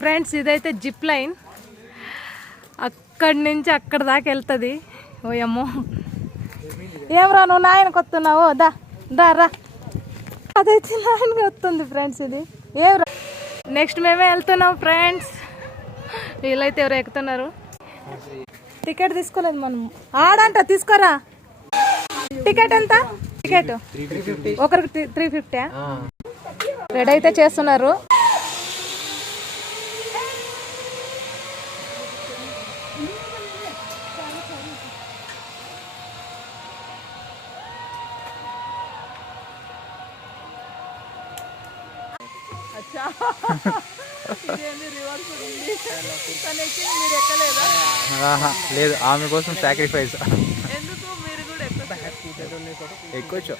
Friends ఇదైతే zip line, అక్కడి నుంచి అక్కడ దాకా వెళ్తుంది. ఓయమ్మో ఏమరా నువ్వు నాయనకు వస్తున్నావు, దా దా రా. అదైతే నాయనకి వస్తుంది ఫ్రెండ్స్. ఇది ఏమరా నెక్స్ట్ మేమే వెళ్తున్నాం ఫ్రెండ్స్. వీళ్ళైతే ఎవరు ఎక్కుతున్నారు. టికెట్ తీసుకోలేదు మనం. ఆడంట తీసుకోరా. టికెట్ ఎంత? టికెట్ ఒకరికి 350. రెడీ అయితే చేస్తున్నారు. లేదు, ఆమె కోసం సాక్రిఫైస్. ఎందుకు మీరు కూడా ఎక్కొచ్చు.